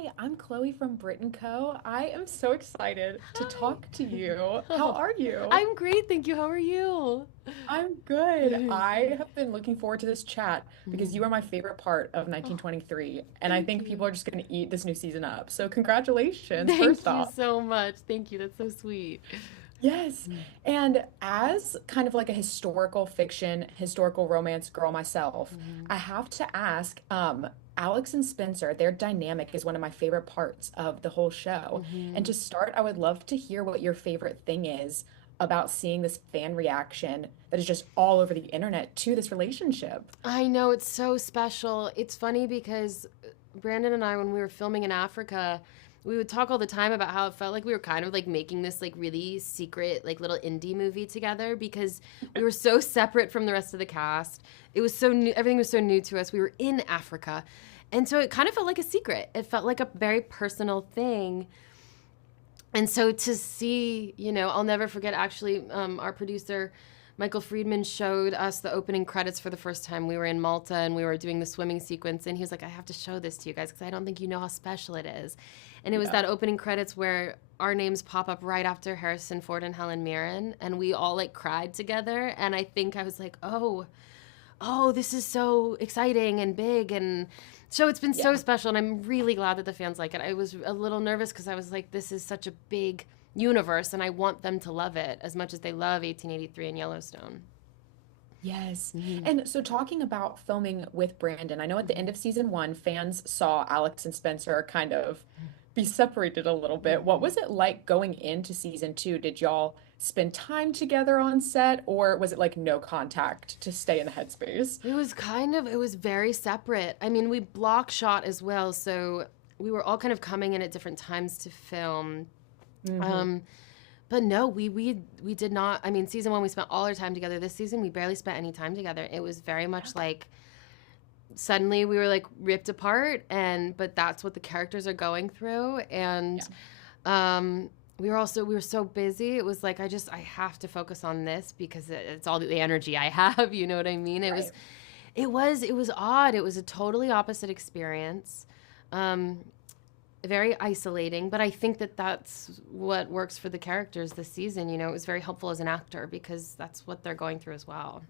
Hi, I'm Chloe from Brit+Co. I am so excited to Hi. talk to you. How Oh, are you? I'm great, thank you. How are you? I'm good. I have been looking forward to this chat because you Mm. are my favorite part of Oh, 1923, and I thank think people you. are just going to eat this new season up. So, congratulations, Thank first you off. so much. Thank you. That's so sweet. Yes. Mm. And as kind of like a historical fiction, historical romance girl myself, Mhm. I have to ask, Alex and Spencer, their dynamic is one of my favorite parts of the whole show. And to Mhm. start, I would love to hear what your favorite thing is about seeing this fan reaction that is just all over the internet to this relationship. I know it's so special. It's funny because Brandon and I, when we were filming in Africa, we would talk all the time about how it felt like we were kind of like making this like really secret like little indie movie together because we were so separate from the rest of the cast. It was so new, everything was so new to us. We were in Africa. And so it kind of felt like a secret. It felt like a very personal thing. And so to see, I'll never forget actually, our producer, Michael Friedman, showed us the opening credits for the first time. We were in Malta and we were doing the swimming sequence. And he was like, I have to show this to you guys because I don't think you know how special it is. And it was Yeah. that opening credits where our names pop up right after Harrison Ford and Helen Mirren. And we all like cried together. And I think I was like, oh, this is so exciting and big. And so it's been so Yeah. special. And I'm really glad that the fans like it. I was a little nervous because I was like, this is such a big universe and I want them to love it as much as they love 1883 and Yellowstone. Yes. Mm-hmm. And so talking about filming with Brandon, I know at the end of season one, fans saw Alex and Spencer kind of be separated a little bit. What Mm-hmm. was it like going into season two? Did y'all spend time together on set, or was it like no contact to stay in the headspace? It was very separate. I mean, we block shot as well. So we were all kind of coming in at different times to film. Hmm. Um, But no, we did not. I mean, season one we spent all our time together. This season we barely spent any time together. It was very much like suddenly we were like ripped apart, and but that's what the characters are going through. And Yeah. um, we were so busy. It was like I have to focus on this because it's all the energy I have. You know what I mean? Right. It was odd. It was a totally opposite experience. Um, Very isolating, but I think that that's what works for the characters this season. It was very helpful as an actor because that's what they're going through as well.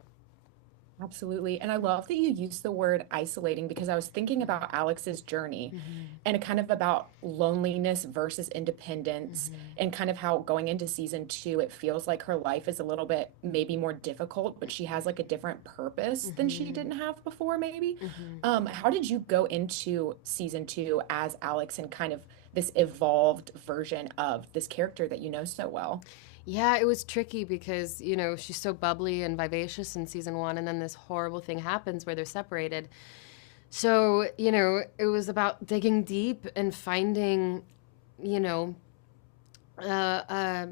Absolutely. And I love that you use the word isolating because I was thinking about Alex's journey Hmm. and kind of about loneliness versus independence Hmm. and kind of how going into season two, it feels like her life is a little bit maybe more difficult, but she has like a different purpose than she Hmm. didn't have before, maybe. Hmm. How did you go into season two as Alex and kind of this evolved version of this character that you know so well? Yeah, it was tricky because, she's so bubbly and vivacious in season one, and then this horrible thing happens where they're separated. So, it was about digging deep and finding, you know, uh, uh,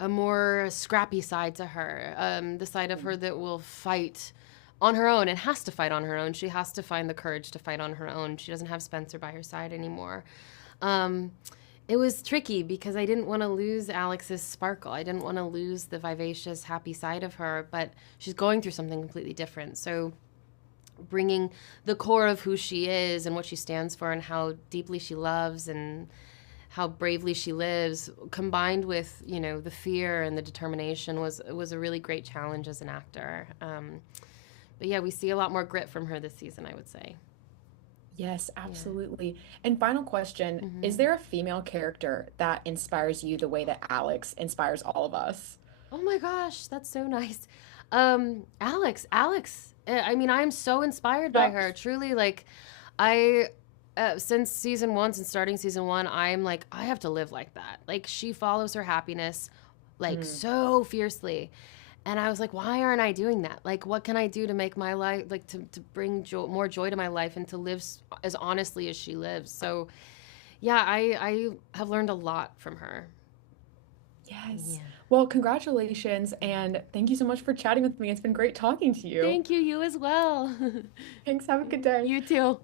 a more scrappy side to her, the side of her that will fight on her own and has to fight on her own. She has to find the courage to fight on her own. She doesn't have Spencer by her side anymore. Um, it was tricky because I didn't want to lose Alex's sparkle. I didn't want to lose the vivacious, happy side of her, but she's going through something completely different. So bringing the core of who she is and what she stands for and how deeply she loves and how bravely she lives combined with the fear and the determination was a really great challenge as an actor. But yeah, we see a lot more grit from her this season, I would say. Yes, Yeah. absolutely. And final question, is Hmm. there a female character that inspires you the way that Alex inspires all of us? Oh my gosh, that's so nice. Alex. I mean, I'm so inspired by Yeah. her. Truly, like, I since season one, since starting season one, I'm like, I have to live like that. Like, she follows her happiness like Mm, so fiercely. And I was like, why aren't I doing that? Like, what can I do to make my life, like, to bring more joy to my life and to live as honestly as she lives? So, yeah, I have learned a lot from her. yes. Yeah. Well, congratulations and thank you so much for chatting with me. It's been great talking to you. Thank you, you as well. Thanks. Have a good day. You too.